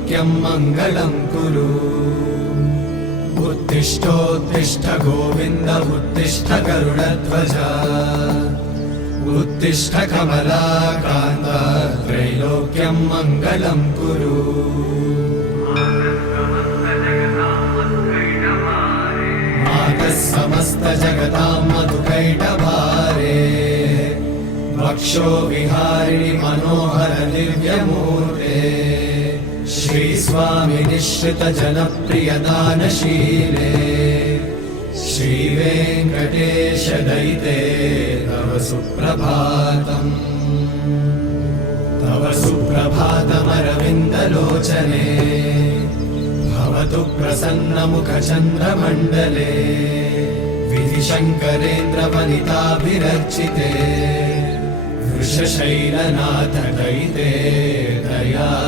त्रैलोक्यं मङ्गलं कुरु। उत्तिष्ठोत्तिष्ठ गोविन्द उत्तिष्ठ गरुडध्वज उत्तिष्ठ कमलाकान्त त्रैलोक्यं मङ्गलं कुरु। मातः समस्त जगतां मधुकैटभारे वक्षो विहारिणि मनोहर दिव्यमूर्ते श्रीस्वामि निःश्रित जनप्रिय दानशीले श्रीवेङ्कटेश दयिते तव सुप्रभातम्। तव सुप्रभातमरविन्दलोचने भवतु प्रसन्नमुखचन्द्रमण्डले विधिशङ्करेन्द्रवनिताभिरर्चिते वृषशैलनाथ दयिते दया